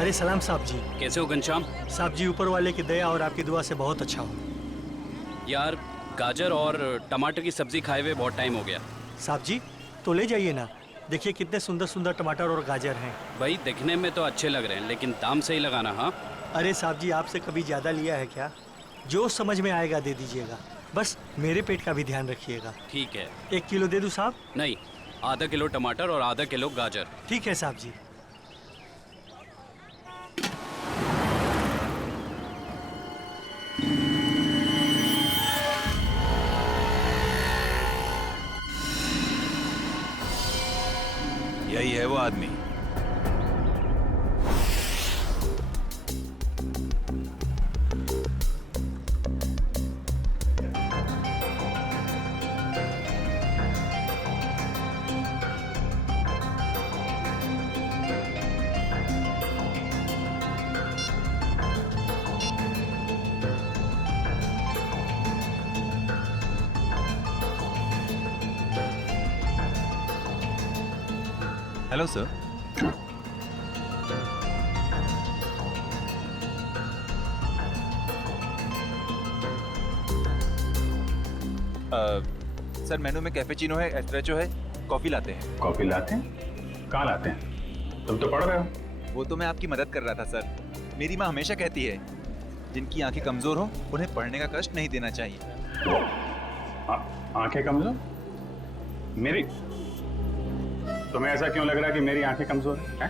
अरे सलाम साहब जी। कैसे हो घनश्याम? साहब जी ऊपर वाले की दया और आपकी दुआ से बहुत अच्छा हो। यार गाजर और टमाटर की सब्जी खाए हुए बहुत टाइम हो गया। साहब जी तो ले जाइए ना, देखिए कितने सुंदर सुंदर टमाटर और गाजर हैं। भाई दिखने में तो अच्छे लग रहे हैं लेकिन दाम सही लगाना। हाँ अरे साहब जी आपसे कभी ज़्यादा लिया है क्या? जो समझ में आएगा दे दीजिएगा, बस मेरे पेट का भी ध्यान रखिएगा। ठीक है। 1 किलो दे दूँ साहब? नहीं, आधा किलो टमाटर और आधा किलो गाजर। ठीक है साहब जी। यही है वो आदमी। Hello sir. सर मेनू में कैपेचिनो है, एस्प्रेसो है, कॉफी लाते हैं। कॉफी लाते हैं? कहाँ लाते हैं? तुम तो पढ़ रहे हो। वो तो मैं आपकी मदद कर रहा था सर। मेरी माँ हमेशा कहती है जिनकी आंखें कमजोर हो उन्हें पढ़ने का कष्ट नहीं देना चाहिए। आंखें कमजोर? मेरी? तुम्हें ऐसा क्यों लग रहा है कि मेरी आंखें कमजोर है?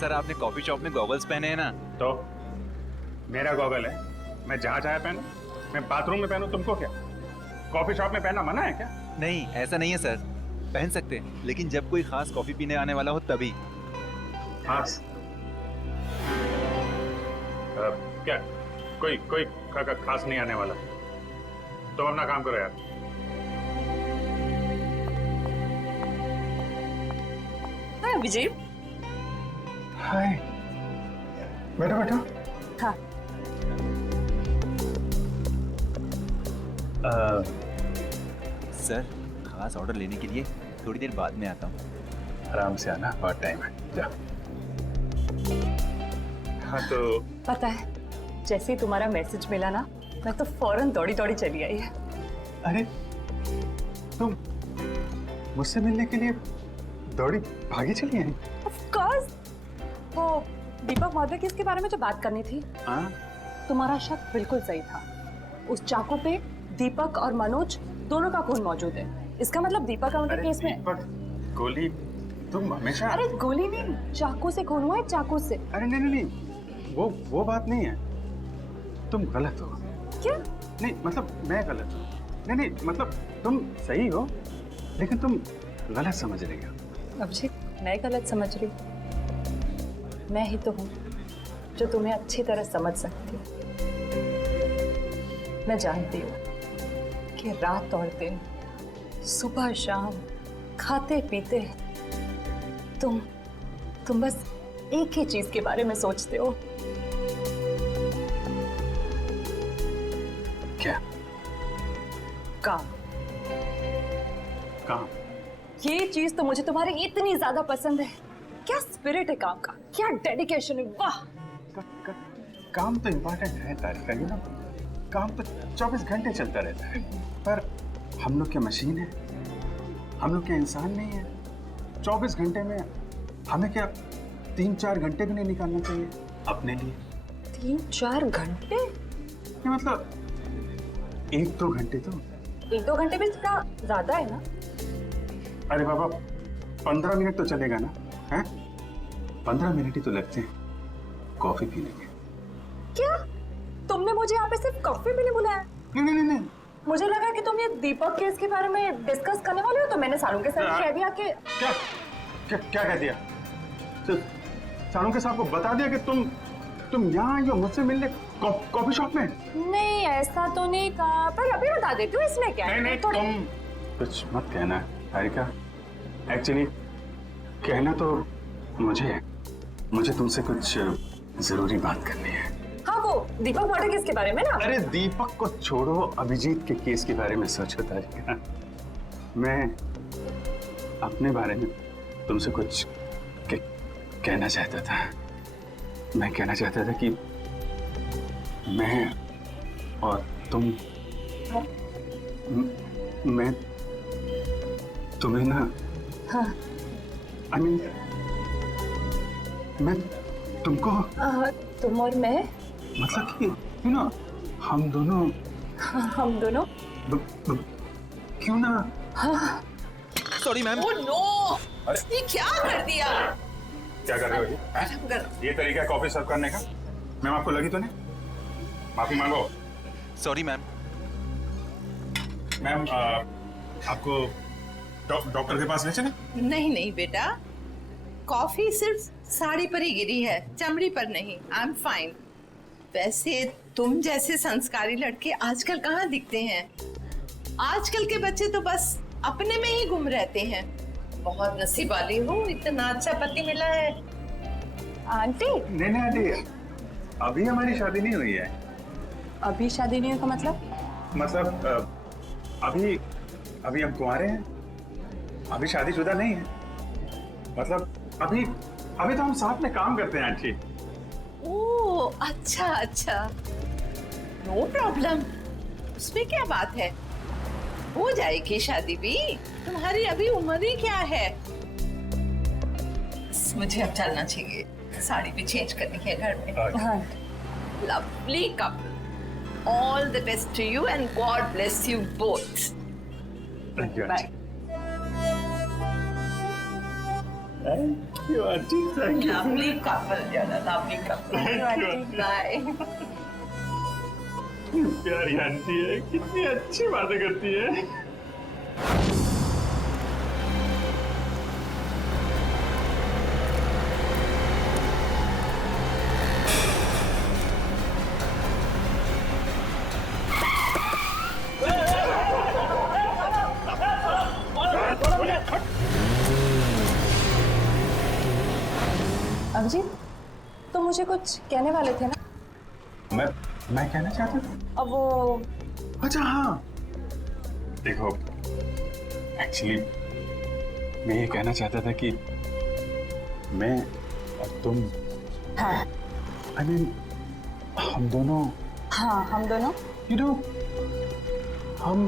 सर आपने कॉफी शॉप में गॉगल्स पहने हैं ना। तो मेरा गॉगल है, मैं जहाँ चाहे पहनूं। मैं बाथरूम में पहनूं, तुमको क्या? कॉफी शॉप में पहनना मना है क्या? नहीं ऐसा नहीं है सर, पहन सकते हैं लेकिन जब कोई खास कॉफी पीने आने वाला हो तभी। खास? क्या कोई कोई खास नहीं आने वाला? तो अपना काम करो यार। हाय विजय। हाय, बैठो बैठो। हाँ। सर खास ऑर्डर लेने के लिए थोड़ी देर बाद में आता हूँ। आराम से आना, बहुत टाइम है। जा। हाँ तो पता है जैसे ही तुम्हारा मैसेज मिला ना, मैं तो फौरन दौड़ी दौड़ी चली आई है। अरे तुम मुझसे मिलने के लिए दौड़ी भागी चली आई? Of course. वो दीपक महोदय की इसके बारे में जो बात करनी थी, हाँ? तुम्हारा शक बिल्कुल सही था। उस चाकू पे दीपक और मनोज दोनों का खून मौजूद है। इसका मतलब दीपक और उनके केस में। दीपक, गोली, तुम हमेशा। अरे गोली नहीं, चाकू से खून हुआ है, चाकू से। अरे नहीं नहीं नहीं, वो बात नहीं है। तुम गलत हो। क्या? नहीं मतलब मैं गलत हूँ। नहीं नहीं मतलब तुम सही हो लेकिन तुम गलत समझ रही हो। अभिषेक मैं गलत समझ रही हूँ? मैं ही तो हूँ जो तुम्हें अच्छी तरह समझ सकती हूँ। मैं जानती हूँ कि रात और दिन, सुबह शाम, खाते पीते तुम बस एक ही चीज के बारे में सोचते हो। क्या? काम। काम? ये चीज तो मुझे तुम्हारी इतनी ज्यादा पसंद है। क्या स्पिरिट है काम का, क्या डेडिकेशन है, वाह। काम तो इम्पोर्टेंट है तारिका, यू नो। काम तो 24 घंटे चलता रहता है, पर हम लोग क्या मशीन है? हम लोग क्या इंसान नहीं है? 24 घंटे में हमें क्या 3-4 घंटे भी नहीं निकालना चाहिए अपने लिए? 3-4 घंटे? ये मतलब 1-2 घंटे तो। 1-2 घंटे भी थोड़ा ज्यादा है ना? अरे बाबा 15 मिनट तो चलेगा ना? हैं? 15 मिनट ही तो लगते हैं कॉफी पीने के। क्या तुमने मुझे यहाँ पे सिर्फ कॉफी पीने बुलाया? नहीं नहीं नहीं, मुझे लगा कि तुम ये दीपक केस के बारे में डिस्कस करने वाले हो, तो मैंने सारू के साथ कह दिया कि क्या क्या क्या कह दिया? सारू के साहब को बता दिया कि तुम यहाँ आई हो मुझसे मिलने कॉफी शॉप में? नहीं ऐसा तो नहीं कहा, पर अभी बता देती हूँ इसमें क्या है। नहीं तुम कुछ मत कहना तारिका। एक्चुअली कहना तो मुझे तुमसे कुछ जरूरी बात करनी है। हाँ वो दीपक मर्डर केस के बारे में ना? अरे दीपक को छोड़ो, अभिजीत के केस के बारे में सोचो तारिका। मैं अपने बारे में तुमसे कुछ कहना चाहता था। मैं कहना चाहता था कि मैं और तुम मैं तुम्हें ना हाँ I mean, मैं तुमको तुम और मैं मतलब कि हम दोनों हम दोनों क्यों ना सॉरी मैम। ओह नो, ये क्या कर दिया? क्या कर रहे हो जी? ये तरीका है कॉफी सर्व करने का? मैम आपको लगी तो नहीं? माफी मांगो। Sorry ma'am. मैम आपको डॉक्टर के पास ले चले? नहीं नहीं बेटा, कॉफी सिर्फ साड़ी पर ही गिरी है, चमड़ी पर नहीं। I am fine. वैसे तुम जैसे संस्कारी लड़के आजकल कहाँ दिखते हैं? आजकल के बच्चे तो बस अपने में ही गुम रहते हैं। बहुत नसीब वाली हो, इतना अच्छा पति मिला है। आंटी नहीं आंटी, अभी हमारी शादी नहीं हुई है। अभी शादी नहीं हुई का मतलब अभी हम कुंवारे हैं, अभी शादीशुदा नहीं है। मतलब अभी तो हम साथ में काम करते हैं आंटी। ओह अच्छा अच्छा, नो प्रॉब्लम, उसमें क्या बात है, हो जाएगी शादी भी। तुम्हारी अभी उम्र ही क्या है। मुझे अब चलना चाहिए, साड़ी भी चेंज करनी है घर में। हाँ lovely couple, all the best to you and God bless you both. Thank you bye. Aunty. Thank you. Lovely couple, lovely couple. Bye. प्यारी आंटी है, कितनी अच्छी बातें करती है। अभिजीत, तो मुझे कुछ कहने वाले थे ना? मैं कहना चाहता था। अब वो अच्छा हाँ, देखो एक्चुअली मैं ये कहना चाहता था कि मैं और तुम हाँ I mean, हम दोनों हाँ हम दोनों you know, हम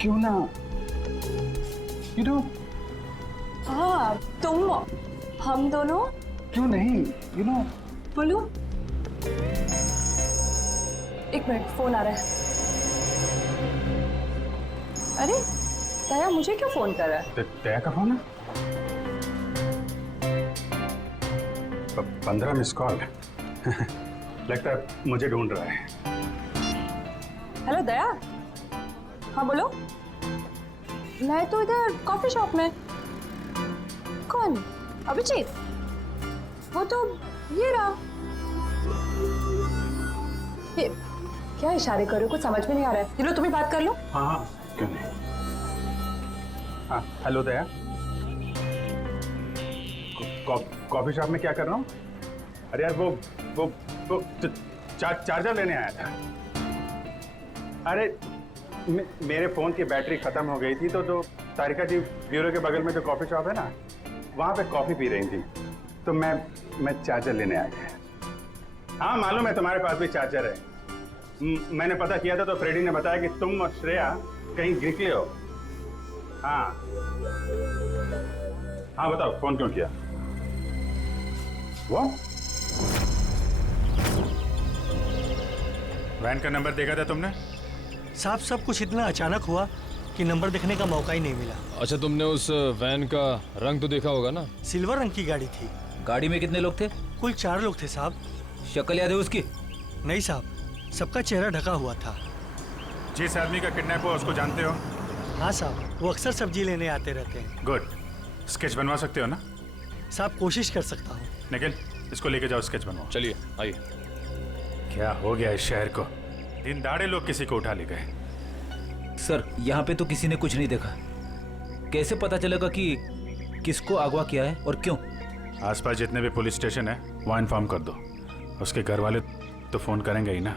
क्यों ना you know, हाँ तुम हम दोनों क्यों नहीं you know, बोलो। एक मिनट, फोन आ रहा है। अरे दया, मुझे क्यों फोन कर रहा है? दया का फोन है? 15 मिस कॉल। लगता है मुझे ढूंढ रहा है। हेलो दया। हाँ बोलो। मैं तो इधर कॉफी शॉप में। कौन? अभिजीत? वो तो ये रहा। ये क्या इशारे कर रहे हो? कुछ समझ में नहीं आ रहा है। चलो तुम ही बात कर लो। हाँ हाँ क्यों नहीं। हाँ हेलो दया, कॉफी शॉप में क्या कर रहा हूँ? अरे यार वो चार्जर लेने आया था। अरे मेरे फोन की बैटरी खत्म हो गई थी, तो जो तारिका जी ब्यूरो के बगल में जो कॉफी शॉप है ना, वहाँ पे कॉफी पी रही थी, तो मैं चार्जर लेने आ गया। हाँ मालूम है तुम्हारे पास भी चार्जर है। मैंने पता किया था तो फ्रेडी ने बताया कि तुम और श्रेया कहीं निकले हो। हाँ हाँ बताओ, फोन क्यों किया? वो वैन का नंबर देखा था तुमने? साहब सब कुछ इतना अचानक हुआ कि नंबर देखने का मौका ही नहीं मिला। अच्छा, तुमने उस वैन का रंग तो देखा होगा ना? सिल्वर रंग की गाड़ी थी। गाड़ी में कितने लोग थे? कुल 4 लोग थे साहब। शक्ल याद है उसकी? नहीं साहब, सबका चेहरा ढका हुआ था। जिस आदमी का किडनैप हुआ उसको जानते हो? हाँ साहब, वो अक्सर सब्जी लेने आते रहते हैं। गुड। स्केच बनवा सकते हो ना? साहब कोशिश कर सकता हूँ। निखिल, इसको लेके जाओ, स्केच बनवाओ। चलिए आइए। क्या हो गया इस शहर को? दिन दाड़े लोग किसी को उठा ले गए। सर, यहाँ पे तो किसी ने कुछ नहीं देखा। कैसे पता चलेगा कि किसको अगवा किया है और क्यों? आसपास जितने भी पुलिस स्टेशन है वहाँ इन्फॉर्म कर दो। उसके घर वाले तो फोन करेंगे ही ना।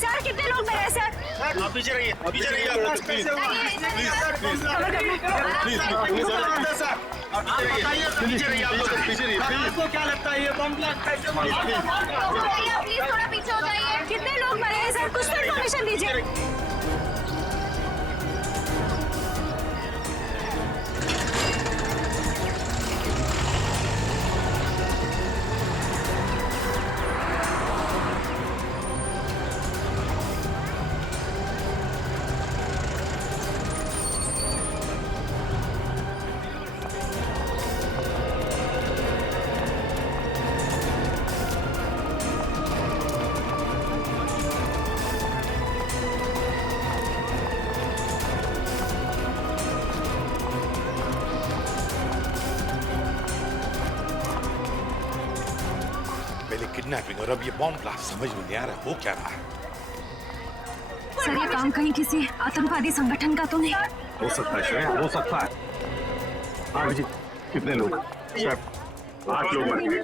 सर कितने लोग मरे हैं सर? आप पीछे रहिए, पीछे रहिए आप। प्लीज पीछे रहिए आप लोग, पीछे रहिए। आपको क्या लगता है ये बम ब्लास्ट कैसे हुआ? प्लीज थोड़ा पीछे हो जाइए। कितने लोग मरे हैं सर? कुछ तो इन्फॉर्मेशन दीजिए। किडनैपिंग और अब ये बॉम्ब ब्लास्ट, समझ में नहीं आ रहा हो क्या रहा है। सर ये काम कहीं किसी आतंकवादी संगठन का तो नहीं? हो सकता है श्रेया, हो सकता है। हाँ जी, कितने लोग? सर 8 लोग मर गए।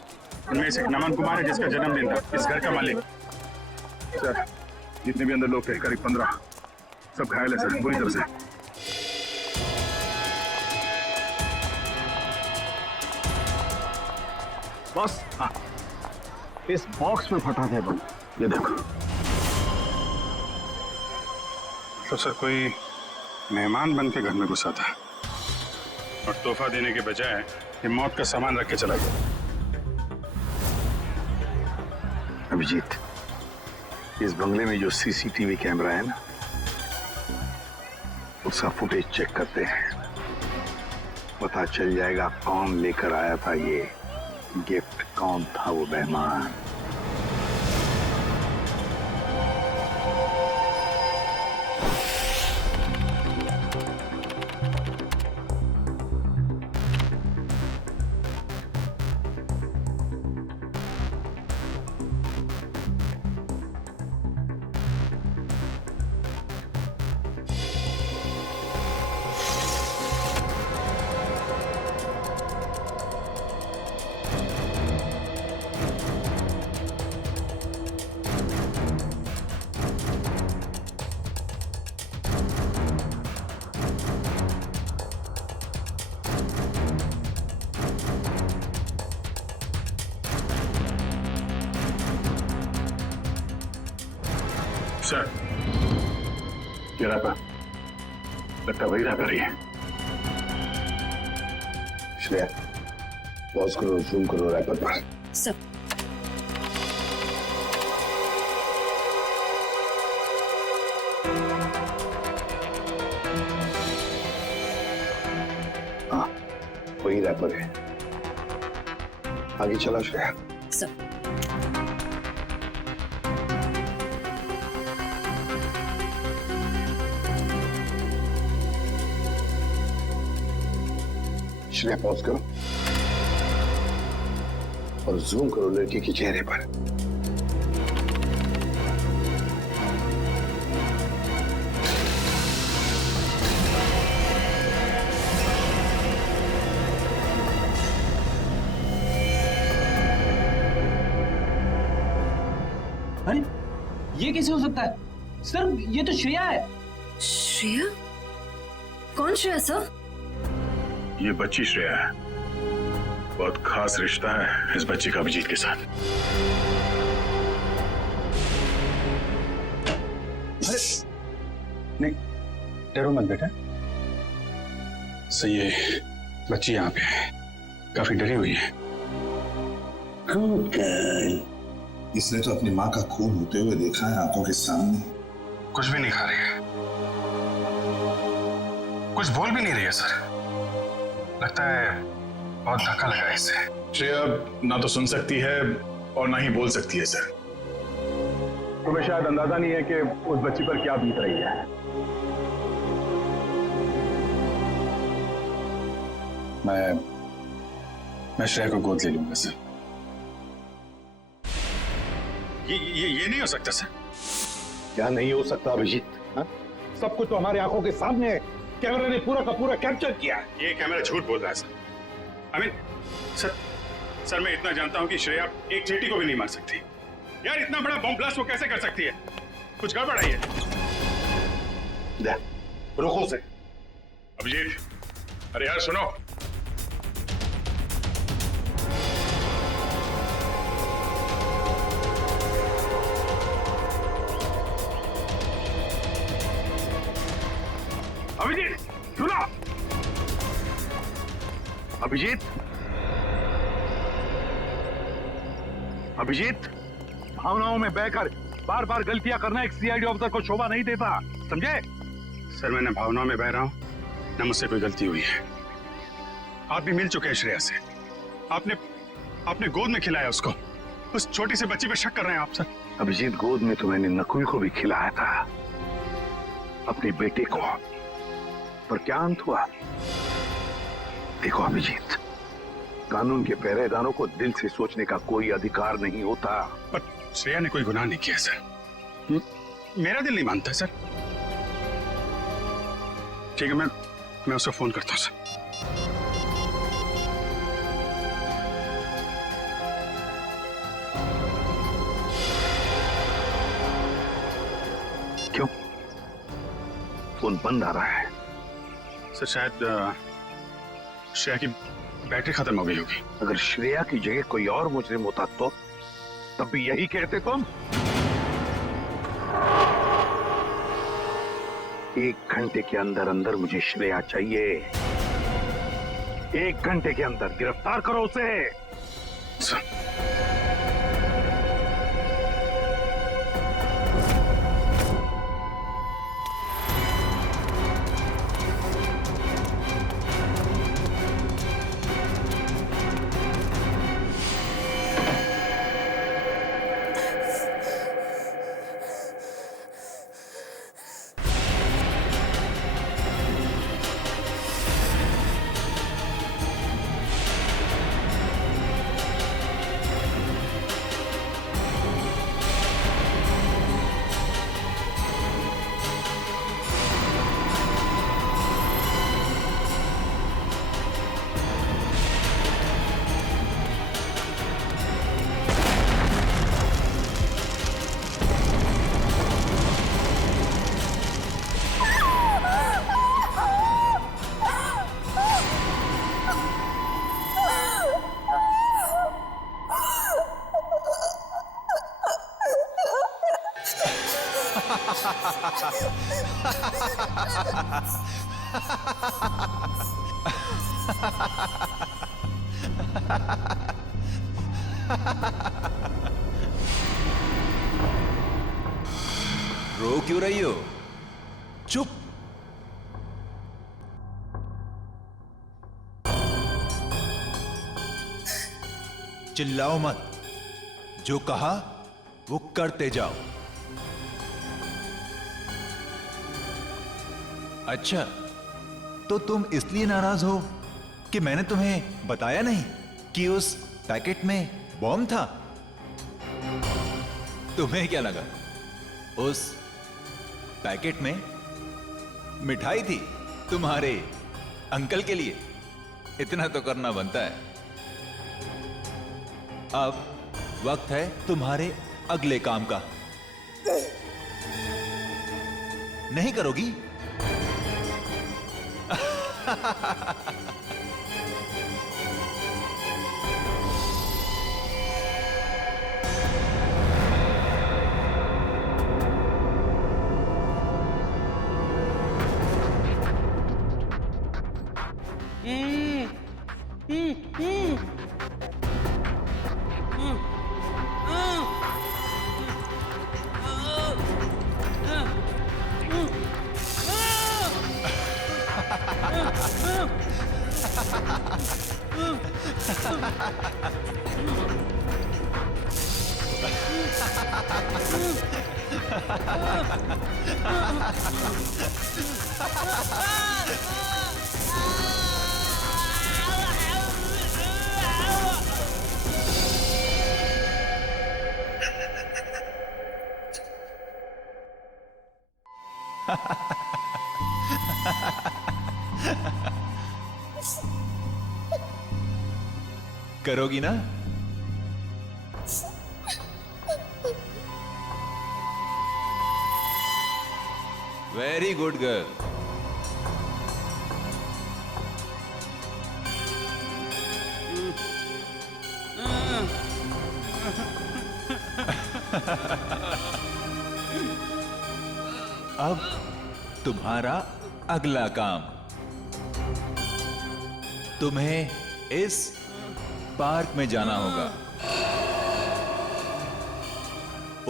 उनमें से नमन कुमार है जिसका जन्मदिन था, इस घर का मालिक। सर जितने भी अंदर लोग थे करीब 15, सब घायल है सर, बुरी तरह से। बस हाँ, इस बॉक्स में फटा था बम, ये देखो। तो सर कोई मेहमान बन के घर में घुसा था और तोहफा देने के बजाय ये मौत का सामान रख के चला गया। अभिजीत, इस बंगले में जो सीसीटीवी कैमरा है ना, उसका फुटेज चेक करते हैं, पता चल जाएगा कौन लेकर आया था ये गिफ्ट, कौन था वो मेहमान। सर ये रैपर लगता वही रैपर ही है। श्रेया पॉज करो, जूम करो रैपर पर। सर हाँ वही रैपर है। आगे चला श्रेया। सर श्रेया पॉज करो और जूम करो लड़की के चेहरे पर। अरे ये कैसे हो सकता है सर? ये तो श्रेया है। श्रेया? कौन श्रेया सर? ये बच्ची श्रेया है। बहुत खास रिश्ता है इस बच्ची का अभिजीत के साथ। नहीं डरो मत बेटा। सही है, बच्ची यहाँ पे है, काफी डरी हुई है। इसने तो अपनी माँ का खून होते हुए देखा है आंखों के सामने। कुछ भी नहीं खा रही है, कुछ बोल भी नहीं रही है सर। लगता है बहुत धक्का लगा है इसे। श्रेया ना तो सुन सकती है और ना ही बोल सकती है सर। तुम्हें शायद अंदाजा नहीं है कि उस बच्ची पर क्या बीत रही है। मैं श्रेया को गोद ले लूंगा सर। ये नहीं हो सकता सर। क्या नहीं हो सकता अभिजीत? सब कुछ तो हमारे आंखों के सामने है। कैमरे ने पूरा का पूरा कैप्चर किया। ये कैमरा झूठ बोल रहा है सर। सर मैं इतना जानता हूं कि श्रेया एक चींटी को भी नहीं मार सकती। यार इतना बड़ा बम ब्लास्ट वो कैसे कर सकती है? कुछ गड़बड़ है ये। रुको से। अभिजीत, अरे यार सुनो। अभिजीत सुनो। अभिजीत, अभिजीत, भावनाओं में बहकर बार बार गलतियां करना एक सीआईडी ऑफिसर को शोभा नहीं देता, समझे? सर, मैं न भावनाओं में बह रहा हूं न मुझसे कोई गलती हुई है। आप भी मिल चुके हैं श्रेया से। आपने गोद में खिलाया उसको। उस छोटी सी बच्ची पे शक कर रहे हैं आप सर? अभिजीत, गोद में तो मैंने नकुल को भी खिलाया था, अपने बेटे को, पर क्या अंत हुआ? देखो अभिजीत, कानून के पहरेदारों को दिल से सोचने का कोई अधिकार नहीं होता। पर श्रेया ने कोई गुनाह नहीं किया सर। मेरा दिल नहीं मानता सर। ठीक है, मैं उसको फोन करता हूं सर। क्यों फोन बंद आ रहा है? सर, शायद श्रेया की बैटरी खत्म हो गई होगी। अगर श्रेया की जगह कोई और मुजरिम होता तो तब भी यही कहते तुम? 1 घंटे के अंदर अंदर मुझे श्रेया चाहिए। 1 घंटे के अंदर गिरफ्तार करो उसे। सर, रो क्यों रही हो? चुप। चिल्लाओ मत, जो कहा वो करते जाओ। अच्छा, तो तुम इसलिए नाराज हो कि मैंने तुम्हें बताया नहीं कि उस पैकेट में बॉम्ब था? तुम्हें क्या लगा उस पैकेट में मिठाई थी तुम्हारे अंकल के लिए? इतना तो करना बनता है। अब वक्त है तुम्हारे अगले काम का। नहीं करोगी? करोगी ना? Very good girl. अब तुम्हारा अगला काम, तुम्हें इस पार्क में जाना होगा।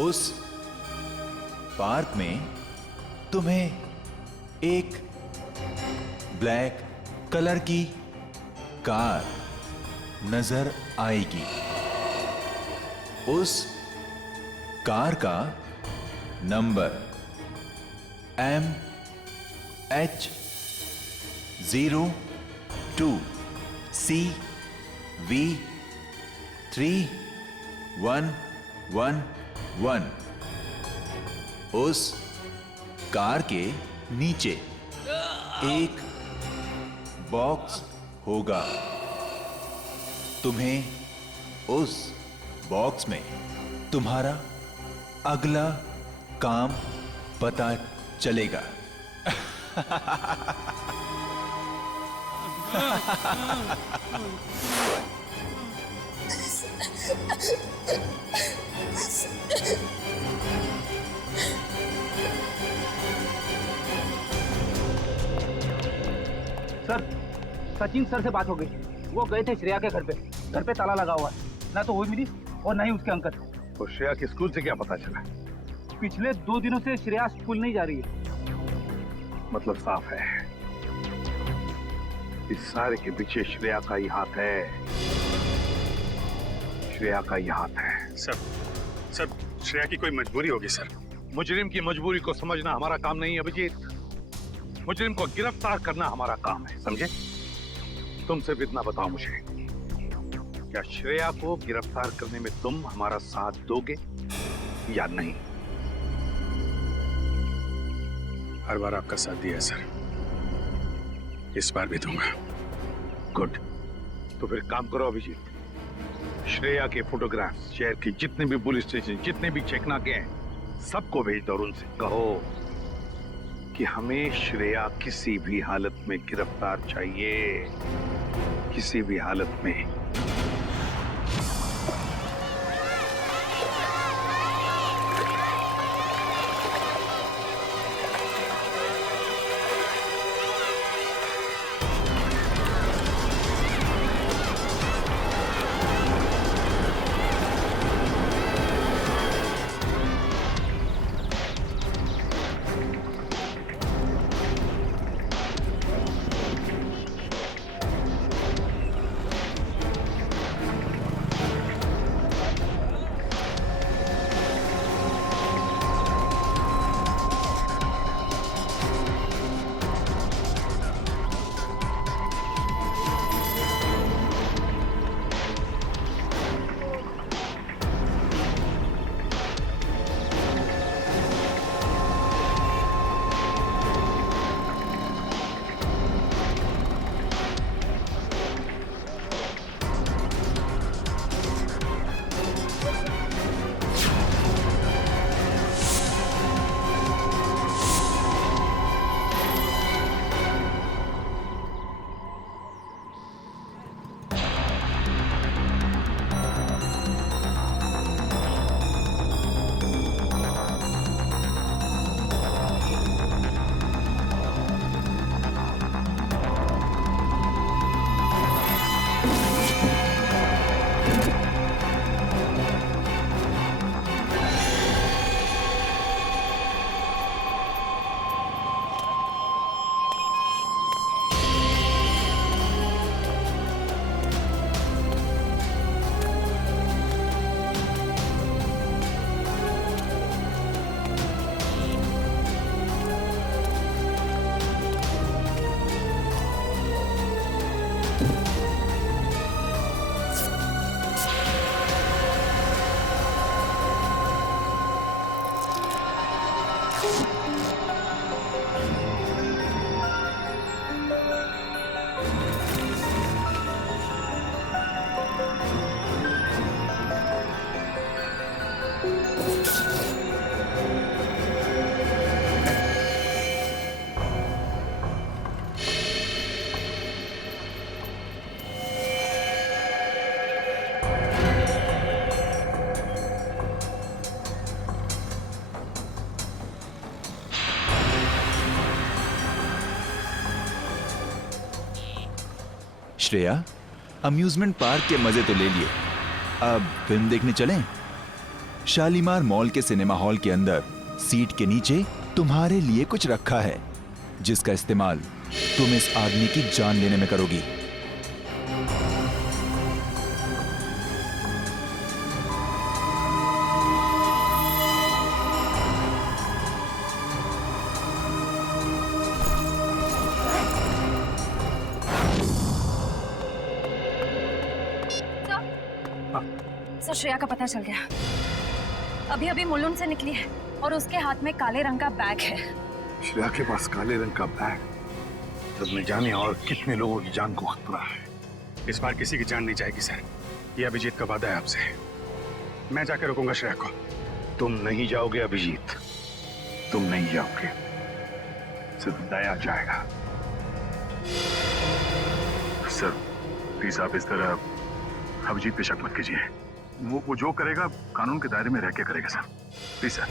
उस पार्क में तुम्हें एक ब्लैक कलर की कार नजर आएगी। उस कार का नंबर MH02CV3111। उस कार के नीचे एक बॉक्स होगा। तुम्हें उस बॉक्स में तुम्हारा अगला काम पता चलेगा। सर, सचिन सर से बात हो गई। वो गए थे श्रेया के घर पे। घर पे ताला लगा हुआ है, ना तो वो मिली और ना ही उसके अंकल। तो श्रेया के स्कूल से क्या पता चला? पिछले 2 दिनों से श्रेया स्कूल नहीं जा रही है। मतलब साफ है, इस सारे के पीछे श्रेया का ही हाथ है। श्रेया का ही हाथ है। सर श्रेया की कोई मजबूरी होगी सर। मुजरिम की मजबूरी को समझना हमारा काम नहीं है अभिजीत। मुजरिम को गिरफ्तार करना हमारा काम है, समझे? तुम सिर्फ इतना बताओ मुझे, क्या श्रेया को गिरफ्तार करने में तुम हमारा साथ दोगे या नहीं? हर बार आपका साथ दिया है सर, इस बार भी दूंगा। गुड। तो फिर काम करो अभिजीत, श्रेया के फोटोग्राफ शहर के जितने भी पुलिस स्टेशन, जितने भी चेकनाके हैं, सबको भेज दो और उनसे कहो कि हमें श्रेया किसी भी हालत में गिरफ्तार चाहिए, किसी भी हालत में। श्रेया, अम्यूजमेंट पार्क के मजे तो ले लिए, अब फिल्म देखने चलें? शालीमार मॉल के सिनेमा हॉल के अंदर सीट के नीचे तुम्हारे लिए कुछ रखा है, जिसका इस्तेमाल तुम इस आदमी की जान लेने में करोगी। सर, श्रेया का पता चल गया। अभी अभी मुलुंड से निकली है और उसके हाथ में काले रंग का बैग है। श्रेया के पास काले रंग का बैग, तब न जाने और कितने लोगों की जान को खतरा है। इस बार किसी की जान नहीं जाएगी सर, ये अभिजीत का वादा है आपसे। मैं जाकर रोकूंगा श्रेया को। तुम नहीं जाओगे अभिजीत, तुम नहीं जाओगे, सिर्फ दया जाएगा। सर प्लीज आप इस तरह अभिजीत पे शक मत कीजिए। वो जो करेगा कानून के दायरे में रह के करेगा sir, please sir.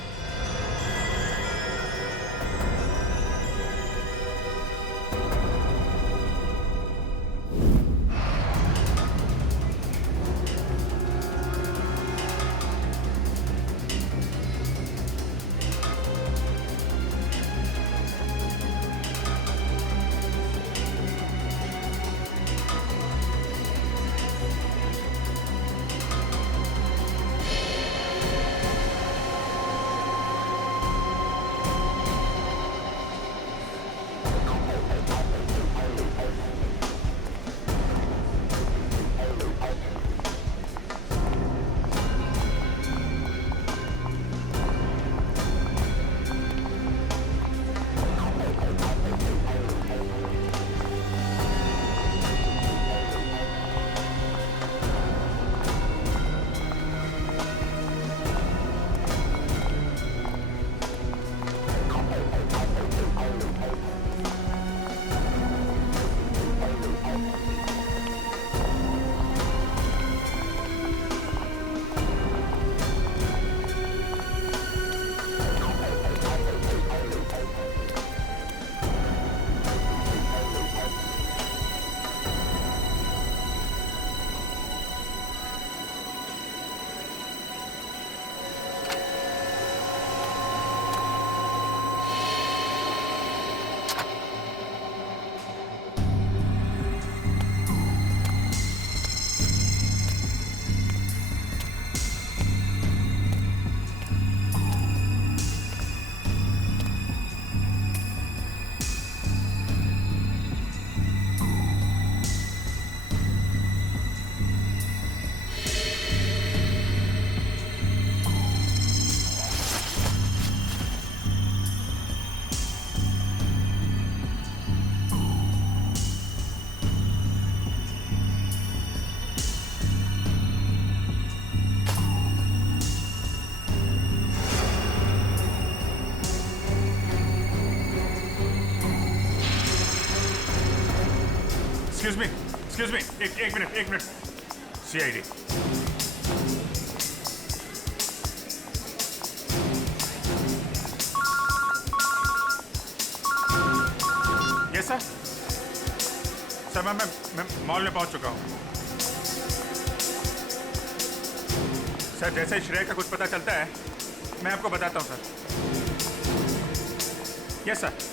Excuse me, एक मिनट। सीआईडी। Yes sir. सर मैं मॉल में पहुंच चुका हूं। सर जैसे ही श्रेया का कुछ पता चलता है मैं आपको बताता हूं सर। Yes sir.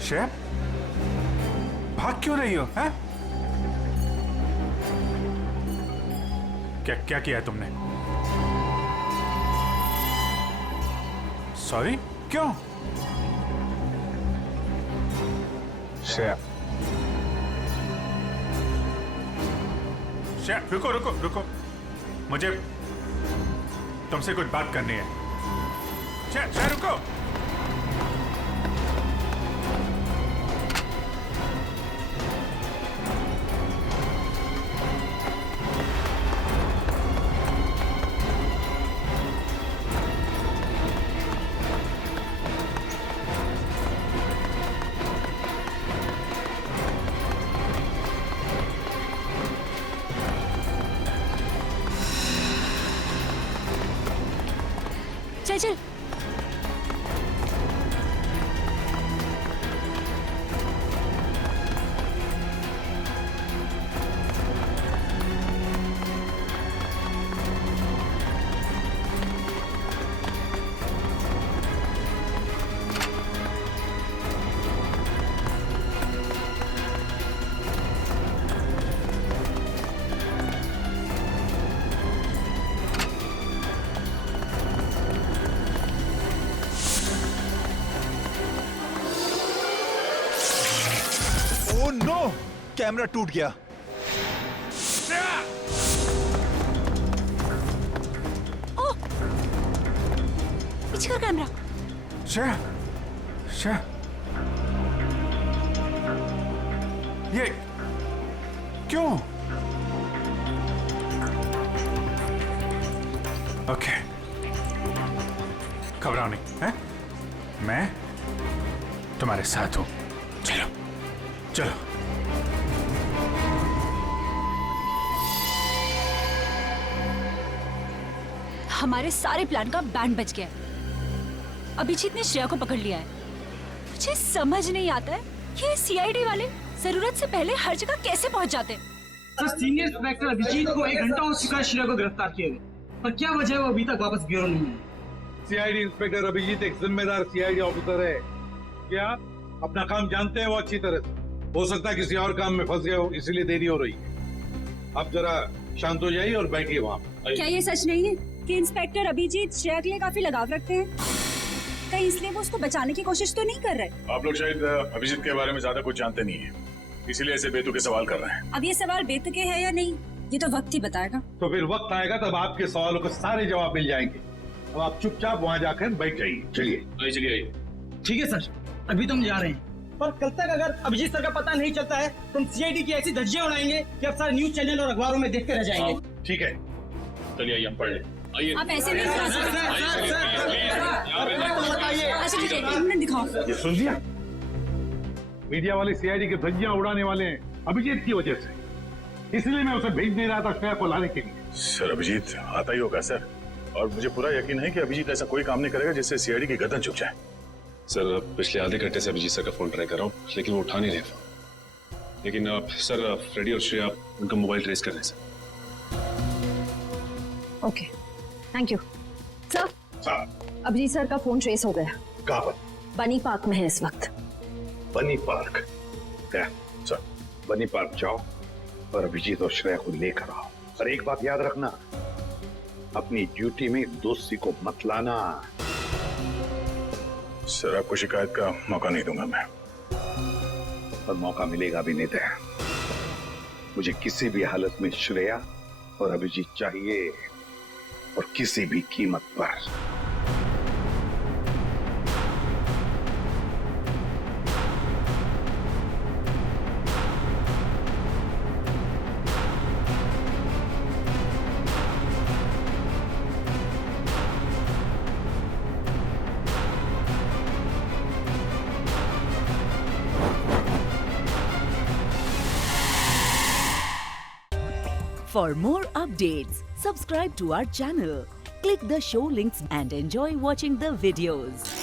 श्रेया, भाग क्यों रही हो? हैं? क्या क्या किया है तुमने? सॉरी, क्यों? श्रेया, श्रेया, रुको रुको रुको, मुझे तुमसे कुछ बात करनी है। श्रेया, श्रेया रुको। चल चल। ओह नो, कैमरा टूट गया। ओह, पीछे कर कैमरा। श्रेया, श्रेया, ये क्यों? ओके, घबराओ नहीं, हैं? मैं तुम्हारे साथ हूं। चलो चलो। हमारे सारे प्लान का बैंड बज गया है। अभिजीत ने श्रेया को पकड़ लिया है। मुझे समझ नहीं आता है कि सीआईडी वाले जरूरत से पहले हर जगह कैसे पहुंच जाते हैं। सर, सीनियर इंस्पेक्टर अभिजीत को 1 घंटा हो चुका है श्रेया को गिरफ्तार किए हुए, पर क्या वजह है वो अभी तक वापस ब्यूरो नहीं है? सीआईडी इंस्पेक्टर अभिजीत एक जिम्मेदार सीआईडी ऑफिसर है। क्या अपना काम जानते हैं वो अच्छी तरह से? हो सकता है किसी और काम में फंस गए हो, इसीलिए देरी हो रही है। आप जरा शांत हो जाइए और बैठिए वहाँ। क्या ये सच नहीं है कि इंस्पेक्टर अभिजीत श्रेया के लिए काफी लगाव रखते हैं? कहीं इसलिए वो उसको बचाने की कोशिश तो नहीं कर रहे? आप लोग शायद अभिजीत के बारे में ज्यादा कुछ जानते नहीं है, इसीलिए ऐसे बेतुके सवाल कर रहे हैं। अब ये सवाल बेतुके है या नहीं, ये तो वक्त ही बताएगा। तो फिर वक्त आएगा तब आपके सवालों के सारे जवाब मिल जाएंगे। अब आप चुपचाप वहाँ जाकर बैठ जाइए। चलिए चलिए। ठीक है सर, अभी तो हम जा रहे हैं, पर कल तक अगर अभिजीत सर का पता नहीं चलता है तो हम सीआईडी की ऐसी धज्जियां उड़ाएंगे कि अब सारे न्यूज चैनल और अखबारों में देखते रह जाएंगे। ठीक है, चलिए आइए हम पढ़ लें। आइए। आप ऐसे नहीं करा सकते। अच्छा ठीक है, इन्हें दिखाओ। ये सुन लिया? मीडिया वाले सीआईडी के धज्जियां उड़ाने वाले हैं अभिजीत की वजह से, इसलिए मैं उसे भेज नहीं रहा था श्रेया को लाने के लिए। सर, अभिजीत आता ही होगा सर, और मुझे पूरा यकीन है कि अभिजीत ऐसा कोई काम नहीं करेगा जिससे सीआईडी की गर्दन झुक जाए। सर, पिछले आधे घंटे से अभिजीत सर का फोन ट्राई कर रहा हूँ, लेकिन वो उठा नहीं रहे फोन। लेकिन सर, फ्रेडी और श्रेया उनका मोबाइल ट्रेस कर रहे हैं sir. Okay, thank you sir. Abhijit sir का फोन ट्रेस हो गया। कहाँ पर? बनी पार्क में है इस वक्त। बनी पार्क? सर, बनी पार्क जाओ और अभिजीत और श्रेया को लेकर आओ। और एक बात याद रखना, अपनी ड्यूटी में दोस्ती को मत लाना। सर, आपको शिकायत का मौका नहीं दूंगा मैं। और मौका मिलेगा भी नहीं। मुझे किसी भी हालत में श्रेया और अभिजीत चाहिए, और किसी भी कीमत पर। For more updates, subscribe to our channel, click the show links and enjoy watching the videos.